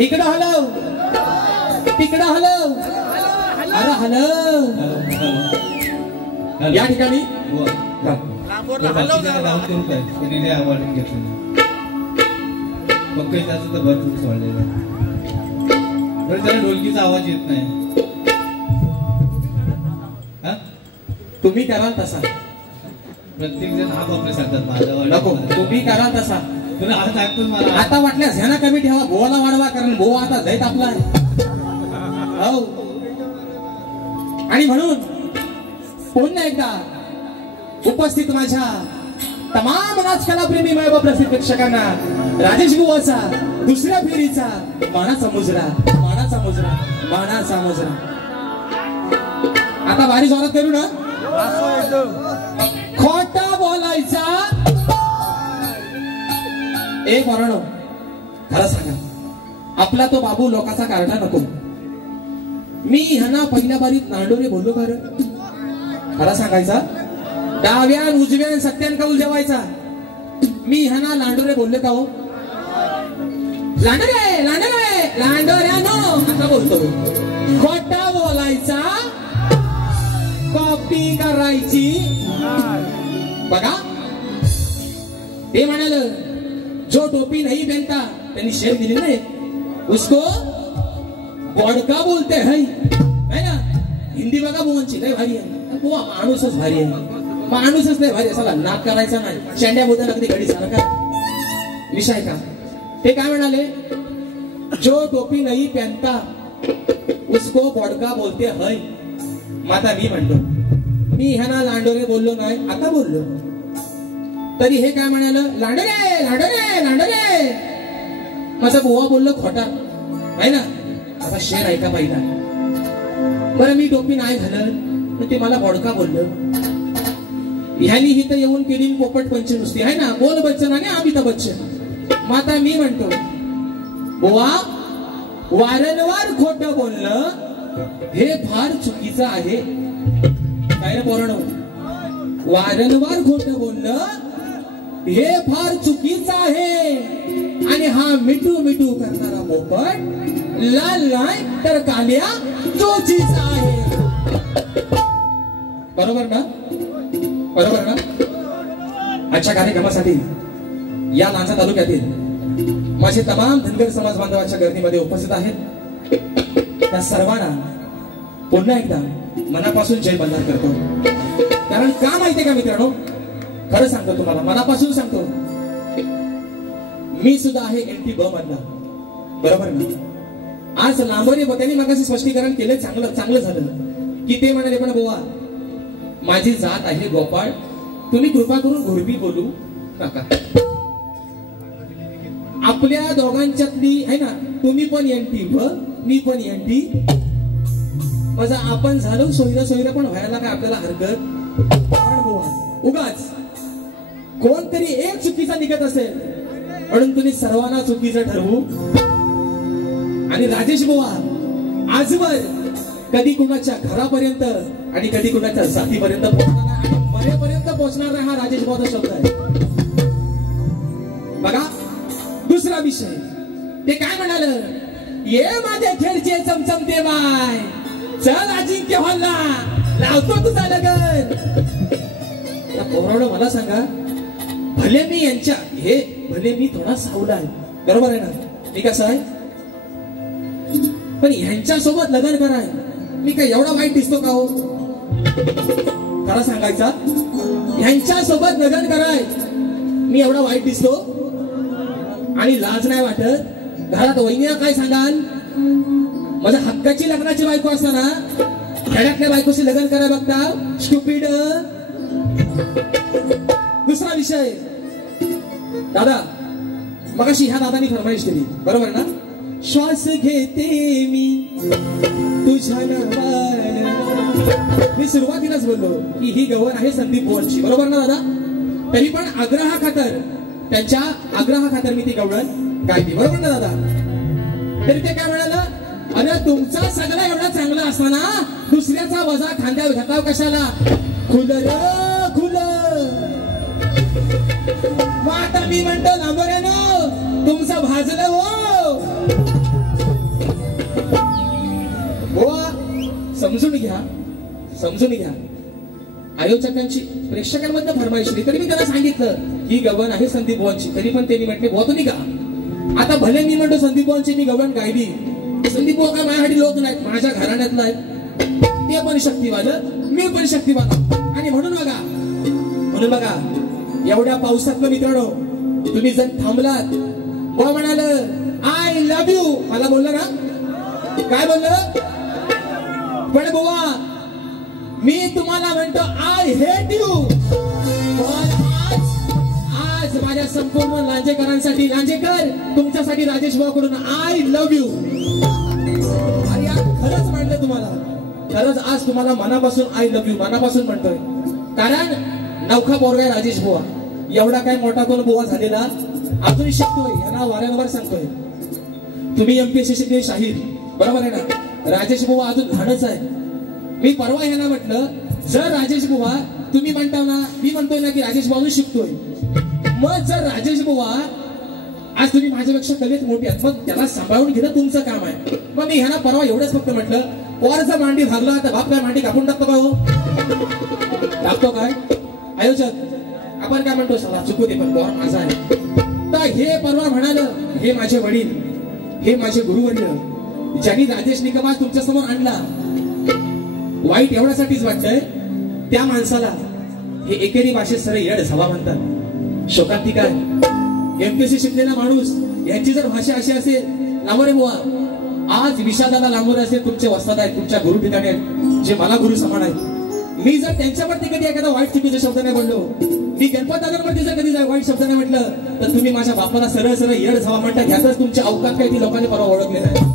इकडं हलव, तिकडं हलव, अरे हलव. या ठिकाणी ढोलकीचा आवाज येत नाही. तुम्ही कराल तसा, प्रत्येक जण हात वापरे सांगतात. माझा नको, तुम्ही कराल तसा. तुला हात ऐकतो मला. आता वाटल्यास ह्याना कमी ठेवा, बोला वाढवा, कारण बोवा आता दैत आपला हो. आणि म्हणून पुन्हा एकदा उपस्थित माझ्या तमाम राजकलाप्रेमी व प्रसिद्ध प्रेक्षकांना राजेश बुवाचा दुसऱ्या फेरीचा मानाचा मुजरा, मानाचा मुजरा, मानाचा मुजरा. आता भारी जोरात करू ना. खोटा बोलायचा. एक वर्ण खरं सांगा, आपला तो बाबू लोकाचा कार्टा नको. मी ह्यांना पहिल्या बारीत नांडोरे बोललो खरं. खरं सांगायचा, डाव्यान उजव्यान सत्यान कौल जेवायचा. मी ह्यांना लांडोरे बोलले का हो? लांडोरे लांडोरे लांडोऱ्यानो आता बोलतो. खोटा बोलायचा, कॉपी करायची. बघा ते म्हणाल, जो टोपी नहीं पहनता, त्यांनी शेर दिली नाही, उसको बॉडका बोलते है ना. हिंदी बघा बुवांची लय भारी आहे. बुवा माणूसच भारी आहे, माणूसच लय भारी. असा नाक करायचा नाही, शेंड्या बोलता अगदी घडी सारखा विषय का. ते काय म्हणाले, जो टोपी नहीं पहनता उसको बॉडका बोलते है. माता मी म्हणतो, मी ह्यांना लांडोरे बोललो नाही, आता बोललो तरी हे काय म्हणाल, लांडोरे लांडोरे लांडोरे. माझा बुवा बोललो खोटा आहे ना. आता शेर ऐका पाहिला. बरं मी टोपी नाही घालत, ते मला बॉडका बोललं. ह्यानी ही तर येऊन केली पोपट पंच नुसती आहे ना, बोल बच्चन आणि अमिताभ बच्चन. माता मी म्हणतो, बुवा वारंवार खोटं बोलणं हे फार चुकीचं आहे. काय रे पोरांनो, वारंवार खोटं बोलणं हे फार चुकीचं आहे. आणि हा मिठू मिठू करणारा पोपट लाल नाही तर काल्या चोचीचा आहे. बरोबर ना, बरोबर ना. आजच्या कार्यक्रमासाठी या लांजा तालुक्यातील माझे तमाम धनगर समाज बांधवाच्या गर्दीमध्ये उपस्थित आहेत. त्या सर्वांना पुन्हा एकदा मनापासून जय बंधन करतो. कारण का माहितीये का मित्रांनो, खरं सांगतो तुम्हाला, मनापासून सांगतो, मी सुद्धा आहे एनटी ब मधला. बरोबर ना. आज लांबरे त्यांनी मगाशी स्पष्टीकरण केलं, चांगलं चांगलं झालं की ते म्हणाले, पण बुवा माझी जात आहे गोपाळ, तुम्ही कृपा करून घोरबी बोलू नका. आपल्या दोघांच्यातली आहे ना, तुम्ही पण एनटी ब, मी पण एनटी. माझा आपण झालो सोयरा सोयरा पण व्हायला काय आपल्याला हरकत. पण बुवा उगाच कोणतरी एक चुकीचा निघत असेल म्हणून तुम्ही सर्वांना चुकीचं ठरवू. आणि राजेश बुवा आजवर कधी कुणाच्या घरापर्यंत आणि कधी कुणाच्या जातीपर्यंत पोहोचणार आणि मरेपर्यंत पोहोचणार हा राजेश बुवाचा शब्द आहे. बघा दुसरा विषय, ते काय म्हणाल, ये माझ्या खेळचे चमचमते बाय, चल अजिंक्य हॉलला लावतो तुझा लगन. पोराडो मला सांगा, भले मी यांच्या हे भले मी थोडा सावला आहे, बरोबर आहे ना, मी कसं आहे, पण ह्यांच्या सोबत लग्न कराय मी काय एवढा वाईट दिसतो का हो? खरं सांगायचा, ह्यांच्या सोबत लग्न कराय मी एवढा वाईट दिसतो? आणि लाज नाही वाटत? घरात वहिनीला काय सांगाल? माझ्या हक्काची लग्नाची बायको असताना खेड्यातल्या बायकोशी लग्न कराय बघता, स्टुपिड. दुसरा विषय, दादा मगाशी ह्या दादानी फरमाईश केली, बरोबर ना, श्वास घेते मी तुझ्या नावानं. मी सुरुवातीलाच बोललो की ही गवण आहे संदीप बुवांची, बरोबर ना दादा? तरी पण आग्रहा खातर, त्यांच्या आग्रहा खातर मी ती गवळण गायली, बरोबर ना दादा? तरी ते काय म्हणाला, अरे तुमचा सगळा एवढा चांगला असताना दुसऱ्याचा वजा खांद्यावर घेताव कशाला? खुल खुल. मग आता मी म्हणतो लांबऱ्यानो, तुमचं भाजलं हो. हो समजून घ्या, समजून घ्या. आयोजकांची प्रेक्षकांमध्ये फरमाईश होती, तरी मी त्यांना सांगितलं ही गवण आहे संदीप बुवांची. तरी पण त्यांनी म्हटले बुवा तुम्ही का. आता भले मी म्हणतो संदीप बुवांची मी गवण गायली, संदीप बुवा काय माझ्यासाठी लोक नाहीत, माझ्या घराण्यातला आहेत. ते पण शक्तिवान, मी पण शक्तिवान. आणि म्हणून बघा एवढ्या पावसात मित्रांनो तुम्ही जर थांबलात, बुवा म्हणाल आय लव्ह यू, मला बोललं ना, काय बोललं. पण बुवा मी तुम्हाला म्हणतो आय हेट यू. आज माझ्या संपूर्ण लांजेकरांसाठी, लांजेकर तुमच्यासाठी राजेश भाऊकडून आय लव्ह यू. आणि खरंच म्हणलं तुम्हाला, खरंच आज तुम्हाला मनापासून आय लव्ह यू मनापासून म्हणतोय. कारण नौखा पोरगा राजेश बुवा, एवढा काय मोठा कोण बुवा झालेला अजूनही शिकतोय, यांना वारंवार सांगतोय. तुम्ही एमपीएससी शिकले शाहीर, बरोबर आहे ना. राजेश बुवा अजून लहानच आहे. मी परवा यांना म्हटलं जर राजेश बुवा तुम्ही म्हणता ना, मी म्हणतोय ना की राजेश बुवा शिकतोय, मग जर राजेश बुवा आज तुम्ही माझ्यापेक्षा कलेत मोठी आहेत, मग त्याला सांभाळून घेणं तुमचं काम आहे. मग मी ह्यांना परवा एवढंच फक्त म्हटलं पोराचा मांडी भागला तर बाप काय मांडी कापून टाकतो का हो, टाकतो काय. आयोजक आपण काय म्हणतो सला चुकू दे पण पोर माझा आहे. तर हे परवा म्हणालं हे माझे वडील, हे माझे गुरुवर्य, ज्यांनी राजेश निकम आज तुमच्या समोर आणला. वाईट एवढ्यासाठीच वाटतंय त्या माणसाला हे एकेरी भाषेत सरळ येड सभा म्हणतात. शोकांतिका आहे. एमपीएससी शिकलेला माणूस यांची जर भाषा अशी असेल, लांबरे बुवा आज विषादाला लांबरे असेल तुमचे वस्ताद आहेत, तुमच्या गुरु ठिकाणी आहेत, जे मला गुरु समान आहेत. मी जर त्यांच्यावरती कधी एखादा वाईट चुकीचा शब्द नाही बोललो, मी गणपतनगरवरती जर कधी वाईट शब्द नाही म्हटलं, तर तुम्ही माझ्या बापाला सरळ सरळ येड सभा म्हणता. ह्यातच तुमचे अवकात काही लोकांनी परवा ओळखले नाही.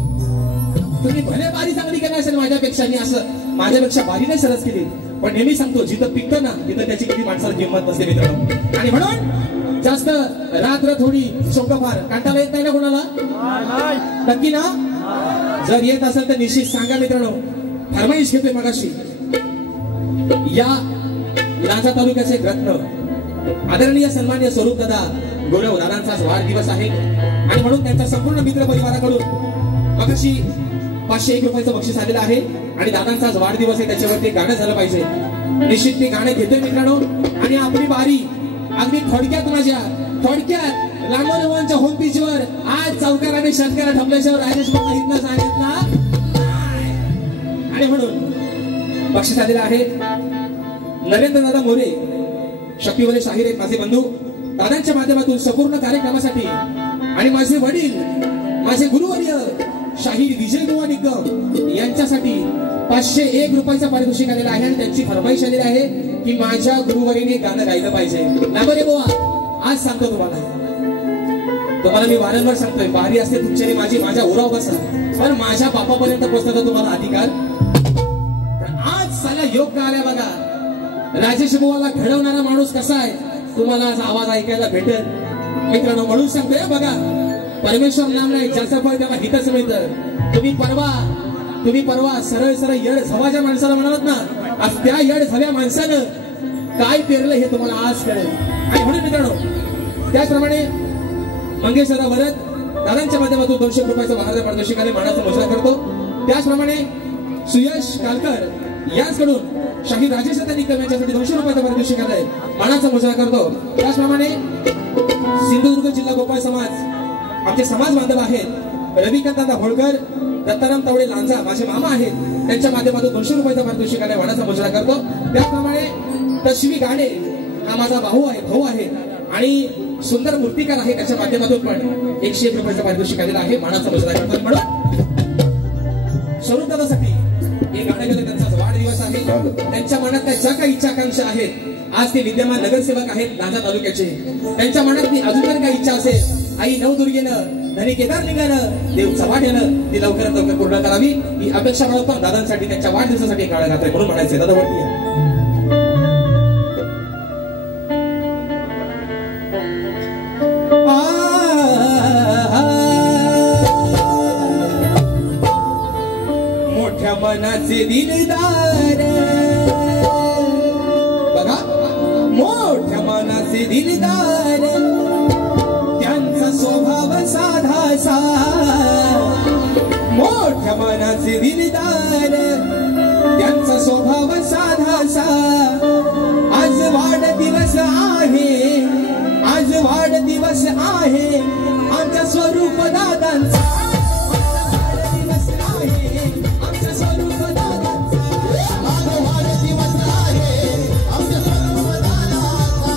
तुम्ही भले बारी चांगली केली असेल माझ्यापेक्षा, मी असं माझ्यापेक्षा बारी नाही सरस केली, पण नेहमी सांगतो जिथं पिकतं ना तिथं त्याची किती माणसाला किंमत नसते मित्रांनो. आणि म्हणून जास्त रात्र थोडी शोकफार कांटाला येत नाही ना कोणाला, नक्की ना. जर येत असेल तर निश्चित सांगा मित्रांनो. फरमाईश घेतोय मगाशी या लांजा तालुक्याचे रत्न आदरणीय सन्मान्य स्वरूप दादा गौरव दादांचा वाढदिवस आहे, आणि म्हणून त्यांच्या संपूर्ण मित्र परिवाराकडून मगाशी 501 रुपयाचं बक्षीस आलेलं आहे. आणि दादांचा वाढदिवस आहे, त्याच्यावरती गाणं झालं पाहिजे. निश्चित ते गाणं घेतोय मित्रांनो. आणि आपली बारी अगदी थोडक्यात लांबोरवांच्या होम पिचवर आज चौकार आणि षटकार ठपल्याशिवाय राजेश बाबा इथनं सांगितला. आणि म्हणून बक्षीस आलेलं आहे. नरेंद्र दादा मोरे शक्तिवले शाहीर आहेत माझे बंधू. दादांच्या माध्यमातून संपूर्ण कार्यक्रमासाठी आणि माझे वडील, माझे गुरुवर्य शाहीर विजय बुवा निकम यांच्यासाठी 501 रुपयाचा पारितोषिक आलेला आहे. आणि त्यांची फरमाईश आलेली आहे की माझ्या गुरुवरीने गाणं गायलं पाहिजे. नाबरे बुवा आज सांगतो तुम्हाला मी वारंवार सांगतोय, बारी असते तुमची माझी, माझ्या उराव बसा, पण माझ्या बापापर्यंत पोहोचण्याचा तुम्हाला अधिकार. पण आज साला योग का आलाय बघा. राजेश बुवाला घडवणारा माणूस कसा आहे तुम्हाला आज आवाज ऐकायला भेटेल मित्रांनो. म्हणून सांगतोय बघा, परमेश्वर नाम नाही ज्याचं फळ त्याला हितच मिळतं. तुम्ही परवा सरळ सरळ येड झवाच्या माणसाला म्हणालात ना, आज त्या येड झव्या माणसानं काय पेरलं हे तुम्हाला आज कळेल. आणि म्हणून मित्रांनो त्याचप्रमाणे मंगेश दादा भरत दादांच्या माध्यमातून 200 रुपयाचं वाहनाचं पारितोषिकाने मानाचा मुजरा करतो. त्याचप्रमाणे सुयश कालकर यांच्याकडून शाहीर राजेश निकम यांच्यासाठी 200 रुपयाचं पारितोषिक आलंय, मानाचा मुजरा करतो. त्याचप्रमाणे सिंधुदुर्ग जिल्हा गोपाळ समाज आमचे समाज बांधव आहेत, रविकांत दादा होळकर, दत्ताराम तावडे लांजा माझे मामा आहेत, त्यांच्या माध्यमातून 200 रुपयाचा पारितोषिक आलंय, मानाचा मुजरा करतो. त्याचप्रमाणे तश्वी गाडे हा माझा भाऊ आहे आणि सुंदर मूर्तिकार आहे, त्याच्या माध्यमातून पण 101 रुपयाचा पारितोषिक आलेला आहे, मानाचा मुजरा करतो. म्हणून स्वरूप दादासाठी हे गाणं गेलं, त्यांचा वाढदिवस आहे. त्यांच्या मनात ज्या काही इच्छा आकांक्षा आहेत, आज ते विद्यमान नगरसेवक आहेत लांजा तालुक्याचे, त्यांच्या मनात अजून पण काही इच्छा असेल, आई नवदुर्गेनं, धनी केदारलिंगानं, देव चव्हाट्यानं ती लवकरात लवकर पूर्ण करावी ही अपेक्षा बाळगतो. दादांसाठी त्यांच्या वाढदिवसासाठी गाणं गातोय म्हणून म्हणायचंय. दादा वरती मोठ्या मनाचे दिलदार बघा, मोठ्या मनाचे दिलदार, स्वभाव साधासा, मोठ्या माझ्या मनाचे दिलदार त्यांचा स्वभाव साधासा आज वाढदिवस आहे आज वाढदिवस आहे आमच्या स्वरूप दादांचा वाढदिवस आहे आमच्या स्वरूप दादांचा आज वाढदिवस आहे आमच्या स्वरूप दादांचा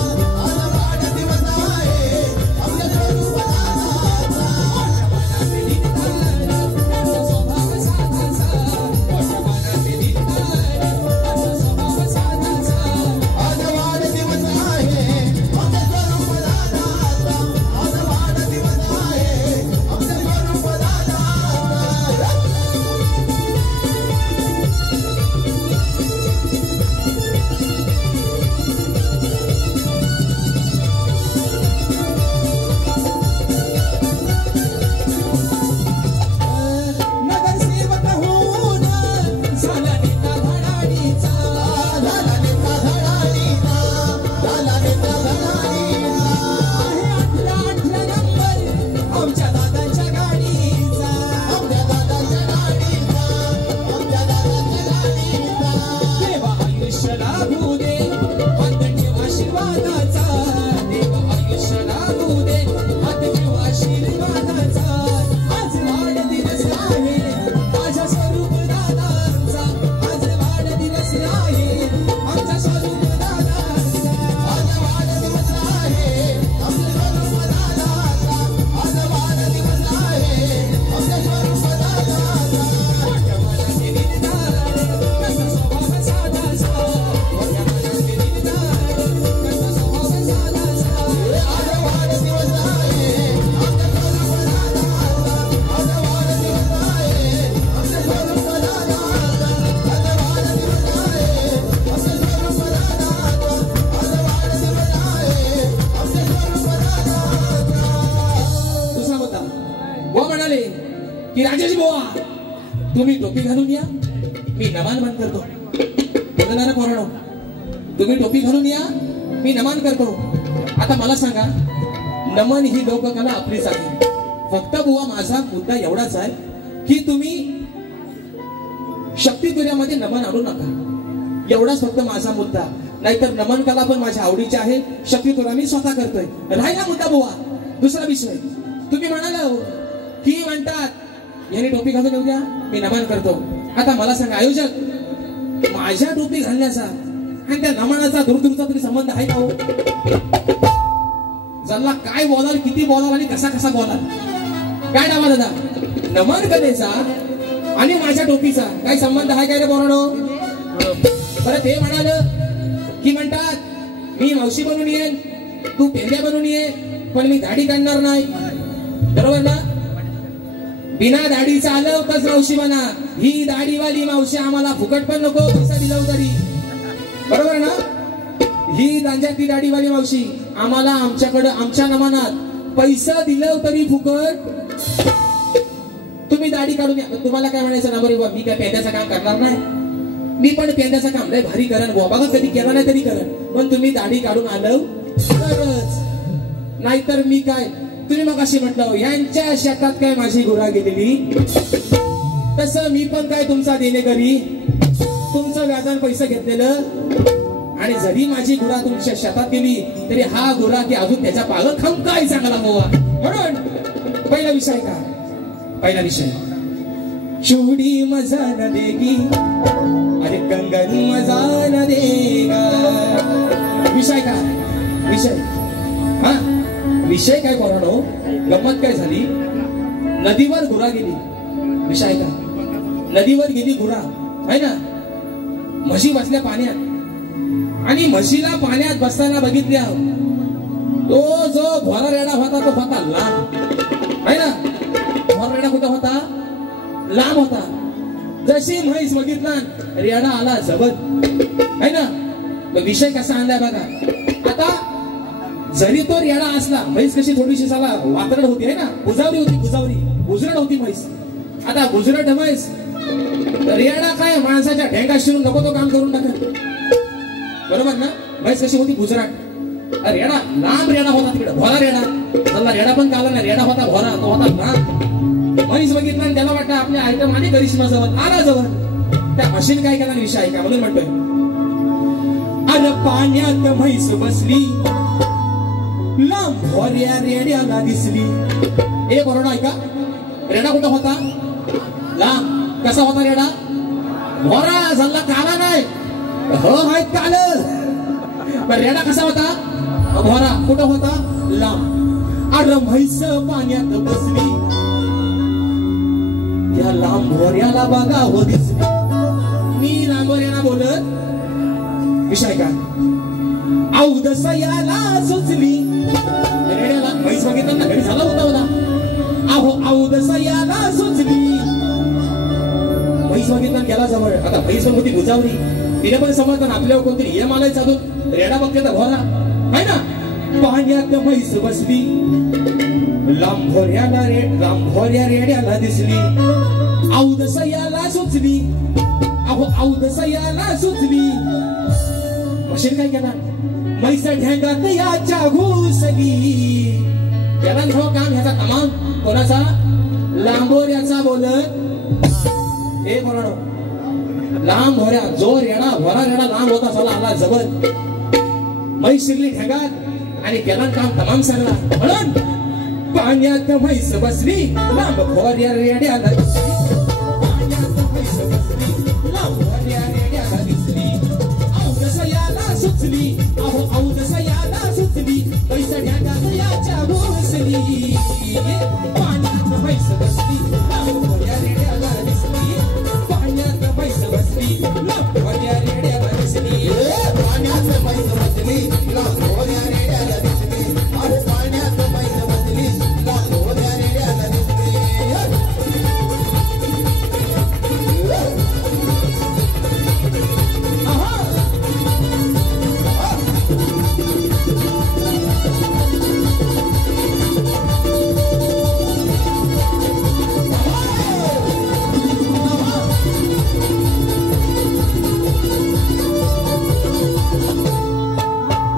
आज वाढदिवस आहे आमच्या स्वरूप की राजेश बुवा तुम्ही टोपी घालून या मी नमन बंद करतो बोलणार पोरांनो तुम्ही टोपी घालून या मी नमन करतो आता मला सांगा नमन ही लोककला आपलीच आहे फक्त बुवा माझा मुद्दा एवढाच आहे की तुम्ही शक्तितुर्यामध्ये नमन आणू नका एवढाच फक्त माझा मुद्दा नाहीतर नमन कला पण माझ्या आवडीची आहे शक्तितुर्या मी स्वतः करतोय राहिला मुद्दा बुवा दुसरा विषय तुम्ही म्हणाला की म्हणतात यांनी टोपी घालून येऊ द्या मी नमन करतो आता मला सांगा आयोजक माझ्या टोपी घालण्याचा आणि त्या नमनाचा दूरदूरचा तरी संबंध आहे का हो जल्ला काय बोलाल किती बोलाल आणि कसा कसा बोलाल काय डावा दादा नमन कलेचा आणि माझ्या टोपीचा काय संबंध आहे काय रे बोलानो बरं ते म्हणाल की म्हणतात मी मावशी बनून येईन तू पेंड्या बनून ये पण मी दाढी काढणार नाही बरोबर ना बिना दाढीचा आलं तर मावशी म्हणा ही दाढीवाली मावशी आम्हाला फुकट पण नको पैसा दिला तरी बरोबर ना ही दांजातली दाढीवाली मावशी आम्हाला आमच्याकडे आमच्या नमनात पैसा दिलं तरी फुकट तुम्ही दाढी काढून या तुम्हाला काय म्हणायचं ना बरोबर मी काय पेंद्याचं काम करणार नाही मी पण पेंद्याचं काम लय भारी करण बघा कधी केलं नाही तरी करण पण तुम्ही दाढी काढून आलं तरच नाहीतर मी काय तुम्ही मग अशी म्हटलं यांच्या शेतात काय माझी गुरा गेलेली तसं मी पण काय तुमचा देणेकरी तुमचं व्याजान पैसे घेतलेलं आणि जरी माझी गुरा तुमच्या शेतात गेली तरी हा गुरा की अजून त्याच्या पाग खमकाय चांगला गोवा म्हणून पहिला विषय का पहिला विषय चूडी मजा न देगी अरे कंगन मजा न देगा विषय का विषय हा विषय काय पोरांनो गंमत काय झाली नदीवर गुरा गेली विषय का नदीवर गेली गुरा है ना म्हशी बसल्या पाण्यात आणि म्हशीला पाण्यात बसताना बघितल्या तो जो भोरा रेडा होता तो होता लांब है ना भोरा रेडा कुठं होता लांब होता जशी म्हैस बघितला रेडा आला जबत है ना विषय कसा आणलाय बघा आता जरी तो रेडा असला म्हैस कशी थोडीशी साला वातरड होती है ना बुजावरी होती बुजावरी गुजरड होती म्हैस आता गुजरड म्हैस रेडा काय माणसाच्या ढेंगा शिरून नको तो काम करून टाका बरोबर ना म्हैस कशी होती गुजराट रेडा लांब रेडा होता तिकडे भोरा रेडा त्याला रेडा पण काला नाही रेडा होता भोरा तो होता लांब म्हैस बघितला आणि त्याला वाटतं आपल्या आयटम आणि करिश्मा जवळ आला जवळ. त्या म्हशीन काय केला विषय ऐका म्हणून म्हणतोय. अरे पाण्यात म्हैस बसली लांब भोऱ्या रेड्याला दिसली. एक ओरडा ऐका. रेडा कुठं होता? लांब. कसा होता रेडा? भोरा झाला काला नाही. हो माहित काल. पण रेडा कसा होता? भोरा. कुठं होता? लांब. अरे म्हैस पाण्यात बसली त्या लांब भोऱ्याला बघा हो दिसली. मी लांब भोऱ्याला बोलत विषय का औदसयाला सुचली. रेड्याला म्हैस बघितलं ना घरी झाला होता होता. अहो औदसयाला सुचली. म्हैस बघितलं गेला जवळ. आता म्हैस होती भुजावली. तिने पण समजलं आपल्यावर कोणतरी हे मालाय चालून. रेडा बघते तर भोरा आहे ना. पाण्यात म्हैस बसली लांब भोऱ्या रेड्याला दिसली. औदसयाला सुचली. अहो औदसयाला सुचली. मशीन काय केला? म्हैस ढेंगात याच्या घुसली. केला हो काम ह्याचा तमाम. कोणाचा? लांबोऱ्याचा बोलत. हे बोलणं लांब भोऱ्या जो रेडा भोरा रेडा लांब होता चला आला जबर. म्हैस शिरली ढेंगात आणि केला काम तमाम सगळा. म्हणून पाण्यात म्हैस बसली लांब भोऱ्या रेड्याला दिसली. पाण्यात म्हैस बसली लांब भोऱ्या रेड्याला दिसली. औदसयाला सुचली. अहो औदसयाला सुचली. म्हैस ढेंगात याच्या घुसली. पाण्यात म्हैस बसली लांब भोऱ्या रेड्याला दिसली. पाण्यात म्हैस बसली लांब भोऱ्या रेड्याला दिसली. पाण्यात म्हैस बसली लांब भोऱ्या रेड्याला दिसली. अरे पाण्यात म्हैस बसली लांब भोऱ्या रेड्याला दिसली.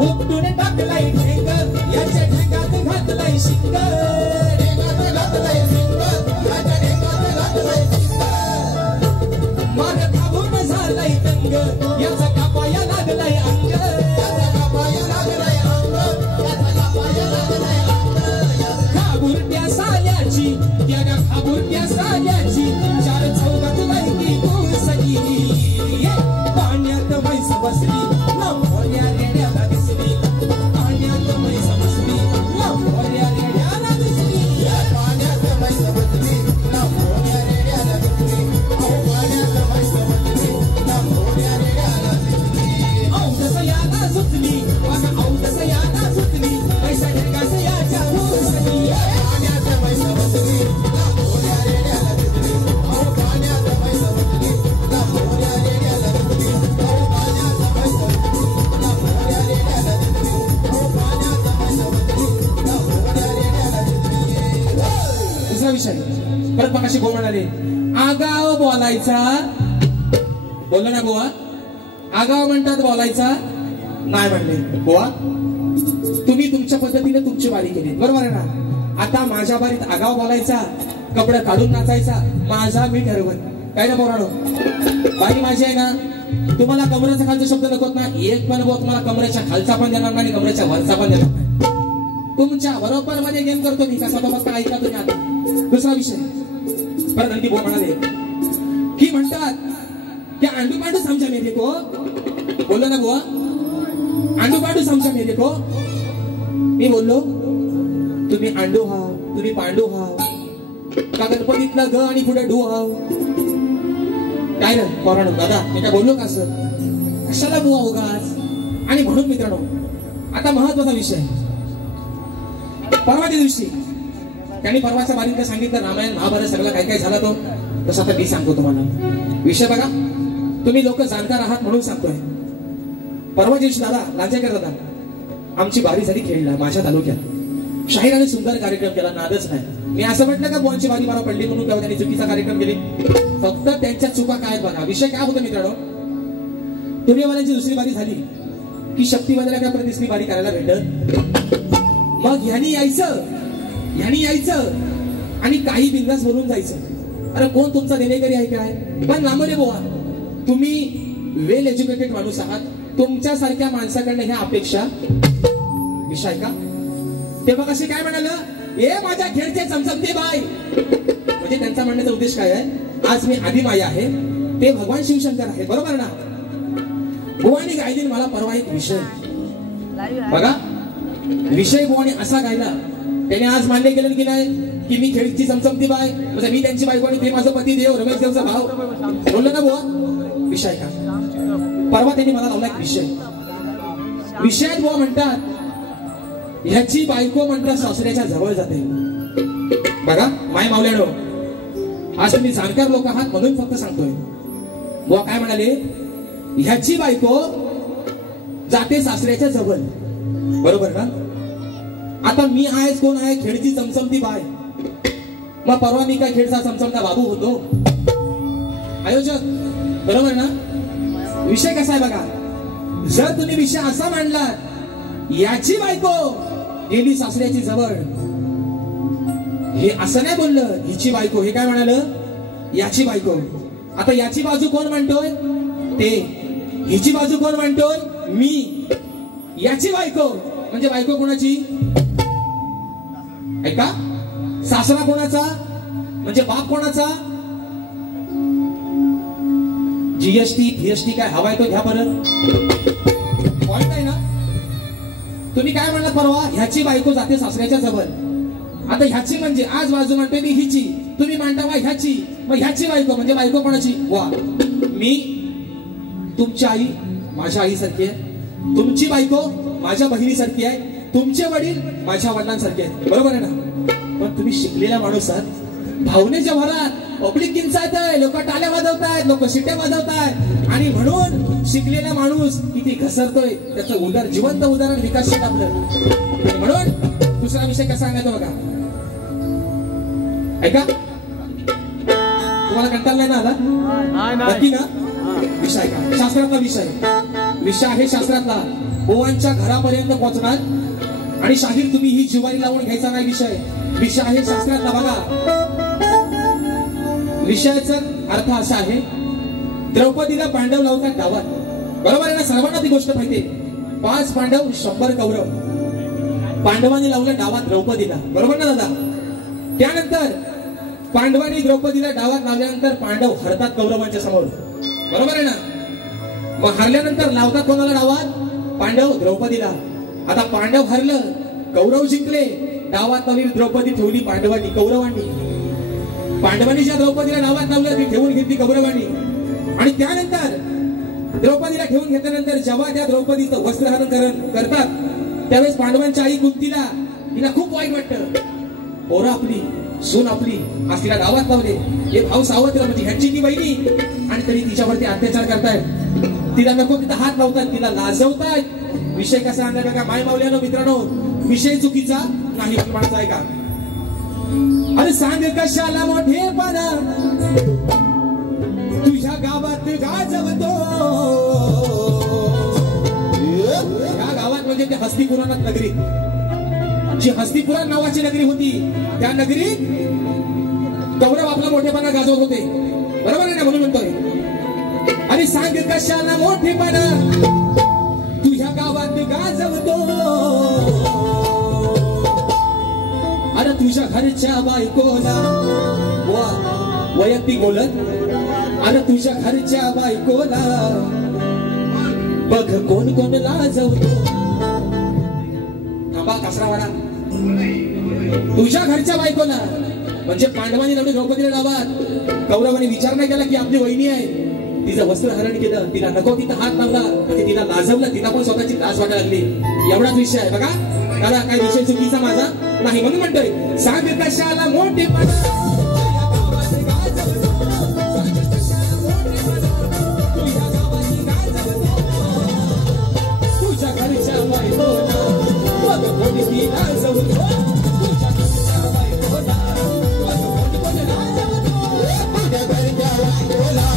उपटून टाकलाय ढेंग याच्या ढेंगात घातलाय शिंग. ढेंगात घातलंय सिंग. याच्या ढेंगात घातलंय सिंग. मार खाऊन झालाय तंग याचा कापाया लागलाय अंग. याचा कापाया लागलाय अंग. याचा कापाया लागलाय अंग. खाबुरट्या साल्याची त्या खाबुरट्या साल्याची चार चौघात लायकी घुसली. पाण्यात म्हैस बसली लांब भोऱ्या रेड्याला दिसली. पाण्यात म्हैस बसली लांब भोऱ्या रेड्याला दिसली. पाण्यात म्हैस बसली लांब भोऱ्या रेड्याला दिसली. अहो पाण्यात म्हैस बसली लांब भोऱ्या रेड्याला दिसली. औदसयाला सुचली. औदसयाला सुचली. पैसा ढेंगास याच्या घुसली. पाण्यात म्हैस बसली लांब भोऱ्या रेड्याला दिसली. अहो पाण्यात म्हैस बसली लांब भोऱ्या रेड्याला दिसली. अहो पाण्यात म्हैस बसली लांब भोऱ्या रेड्याला दिसली. अहो पाण्यात म्हैस बसली लांब भोऱ्या रेड्याला दिसली. दुसरा विषय परत मगाशी बोल म्हणाले आगाव बोलायचा. बोललो ना बुवा. आगाव म्हणतात बोलायचा नाही म्हणले. बुवा तुम्ही तुमच्या पद्धतीने तुमची वारी केली बरोबर आहे ना. आता माझ्या वारीत आगाव बोलायचा कपडे काढून नाचायचा माझा मी ठरवत काय ना पोरानो. बाई माझी आहे ना. तुम्हाला कमरेचा खालचा शब्द नकोत ना. एक पण बोत मला कमरेच्या खालचा पण देणार नाही कमरेच्या वरचा पण देणार नाही. तुमच्या बरोबर मध्ये गेम करतो मी कसा बाबा ऐका तुम्ही. आता दुसरा विषय परत आणखी बोल म्हणाले की म्हणतात की अंडू पांडू समजा मेरे को. बोललो ना बुवा. अंडू पांडू समजा मेरे को. मी बोललो तुम्ही अंडू हाव तुम्ही पांडू हाव का गणपतीतला ग आणि पुढे डू हाव. काय ना पोरानो दादा मी काय बोललो का असं कशाला बुवा उगाच. आणि म्हणून मित्रांनो आता महत्वाचा विषय परवाच्या दिवशी त्यांनी परवाच्या बारीत सांगितलं रामायण महाभारत सगळं काय काय झाला तो तसं आता मी सांगतो तुम्हाला. विषय बघा तुम्ही लोक जाणकार आहात म्हणून सांगतोय. परवा दिवशी दादा लांजेकर दादा आमची बारी झाली खेळला माझ्या तालुक्यात. शाहीराने सुंदर कार्यक्रम केला नादच नाही. मी असं म्हटलं का बुवांची बारी मला पडली म्हणून तेव्हा त्यांनी चुकीचा कार्यक्रम केली. फक्त त्यांच्या चुका काय बघा. विषय काय होता मित्रांनो. तुर्यवाल्यांची दुसरी बारी झाली की शक्तीवाल्याला काय परत तिसरी बारी करायला भेटत. मग ह्यानी यायचं आणि काही बिंदास बोलून जायचं. अरे कोण तुमचा देणेकरी आहे काय? पण लांबरे बुवा, तुम्ही वेल एज्युकेटेड माणूस आहात, तुमच्यासारख्या माणसाकडनं ह्या अपेक्षा विषय का? तेव्हा कसे काय म्हणाल, ए माझ्या खेळचे चमचमते बाय. म्हणजे त्यांचा म्हणण्याचा उद्देश काय आहे, आज मी आदिमाई आहे, ते भगवान शिवशंकर आहे, बरोबर ना? बुवानी गायली मला परवा एक विषय बघा, विषय बुवानी असा गायला, त्याने आज मान्य केलं की नाही की मी खेळची चमचमती बाय, म्हणजे मी त्यांची बायको आणि ते माझं पती देव रमेश देवचा भाव, बोललो ना बुवा? विषय का? परवा त्यांनी मला लावला एक विषय. विषयात बुवा म्हणतात ह्याची बायको म्हणतात सासऱ्याच्या जवळ जाते. बघा माय मावल्यानो, आज तुम्ही जाणकार लोक आहात म्हणून फक्त सांगतोय. बुवा काय म्हणाले, ह्याची बायको जाते सासऱ्याच्या जवळ, बरोबर ना? आता मी आहे कोण आहे, खेळची चमचमती बाय. मग परवा मी काय खेळचा चमचमता बाबू होतो आयोजक, बरोबर ना? विषय कसा आहे बघा, जर तुम्ही विषय असा मांडला याची बायको गेली सासऱ्याची जवळ, हे असं नाही बोललं हिची बायको, हे काय म्हणाल, याची बायको. आता याची बाजू कोण म्हणतोय, ते. हिची बाजू कोण म्हणतोय, मी. याची बायको म्हणजे बायको कोणाची, ऐका, सासरा कोणाचा म्हणजे बाप कोणाचा. जीएसटी जीएसटी काय हवाय तो घ्या परत, पॉइंट आहे ना? तुम्ही काय म्हणला परवा, ह्याची बायको जाते सासऱ्याच्या जवळ. आता ह्याची म्हणजे आज बाजू म्हणते मी हिची, तुम्ही मांडता वा ह्याची, मग ह्याची बायको म्हणजे बायको कोणाची, वा मी. तुमची आई माझ्या आईसारखी आहे, तुमची बायको माझ्या बहिणीसारखी आहे, तुमचे वडील माझ्या वडिलांसारखे आहेत, बरोबर आहे ना? पण तुम्ही शिकलेला माणूस आहात, भावनेच्या भरात पब्लिक किंचाळत, लोक टाळ्या वाजवतायत, लोक शिट्ट्या वाजवतायत, आणि म्हणून शिकलेला माणूस किती घसरतोय त्याचं उदाहरण, जिवंत उदाहरण विकास शेट आपलं. म्हणून दुसरा विषय कसा सांगायचा बघा, ऐका, तुम्हाला कंटाळा नाही ना आला, नक्की ना? विषय का शास्त्रातला विषय, विषय आहे शास्त्रातला, ओवांच्या घरापर्यंत पोहोचणार आणि शाहीर तुम्ही ही जिवारी लावून घ्यायचा नाही विषय. विषय आहे शास्त्रातला. बघा विषयाचा अर्थ असा आहे, द्रौपदीला पांडव लावतात डावात, बरोबर आहे ना? सर्वांना ती गोष्ट माहिती आहे. 5 पांडव 100 कौरव, पांडवांनी लावलं डावात द्रौपदीला, बरोबर ना दादा? त्यानंतर पांडवांनी द्रौपदीला डावात लावल्यानंतर पांडव हरतात कौरवांच्या समोर, बरोबर आहे ना? मग हरल्यानंतर लावतात कोणाला डावात, पांडव द्रौपदीला. आता पांडव हरलं, कौरव जिंकले, डावात नवीन द्रौपदी ठेवली पांडवांनी, कौरवांनी. पांडवांनी ज्या द्रौपदीला डावात लावलं ती ठेवून घेतली कौरवांनी. आणि त्यानंतर द्रौपदीला ठेवून घेतल्यानंतर जेव्हा त्या द्रौपदीचं वस्त्रहरण करतात त्यावेळेस पांडवांच्या आई कुंतीला, तिला खूप वाईट वाटतं, पोरं आपली, सून आपली, आज तिला डावात लावले, हे भाऊ सावत्र म्हणजे ह्यांची ती बहिणी, आणि तरी तिच्यावरती अत्याचार करतायत, तिला नको तिथं हात लावतात, तिला लाजवतायत. विषय कसा आणला बघा माय मावल्यानो मित्रांनो, विषय चुकीचा नाही माणसा आहे का? अरे सांग कशाला मोठेपणा तुझ्या गावात गाजवतो, या गावात म्हणजे ते हस्तिपुराणात नगरी, जी हस्तिपुराण नावाची नगरी होती, त्या नगरीत कौरव आपला मोठेपणा गाजवत होते, बरोबर आहे ना? म्हणून म्हणतोय, अरे सांग कशाला मोठेपणा तुझ्या गावात गाजवतो, अरे तुझ्या घरच्या बायकोला, वैयक्तिक बोलत, अरे तुझ्या घरच्या बायकोला बघ कोण कोण लाजवतो. थांबा कासरावाडा, तुझ्या घरच्या बायकोला म्हणजे पांडवांनी लावली द्रौपदीला डावात, कौरवांनी विचार नाही केला की आपली वहिनी आहे, तिचं वस्त्र हरण केलं, तिला नको तिथं हात लावला, म्हणजे तिला लाजवलं, तिला पण स्वतःची लाज वाटायला लागली. एवढाच विषय आहे बघा दादा, काही विषय चुकीचा माझा नाही. म्हणून म्हणतोय सांग कशाला मोठेपणा तुझ्या घरच्या बायकोला बघ कोण की लाजवतो, तुझ्या घरच्या बायकोला बघ कोण कोण लाजवतो, तुझ्या घरच्या बायकोला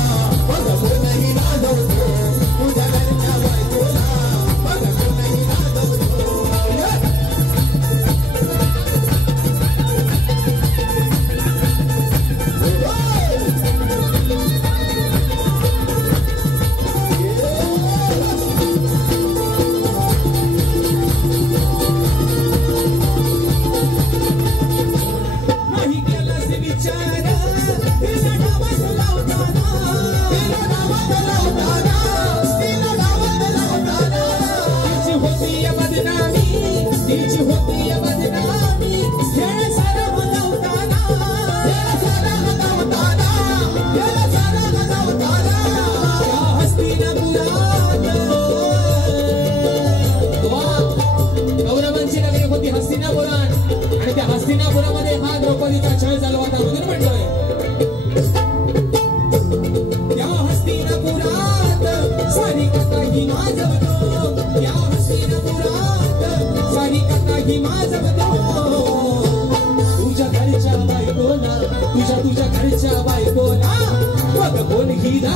बघ कोणही लाजवतो, तुझ्या घरच्या बायकोला बघ कोणही लाजवतो.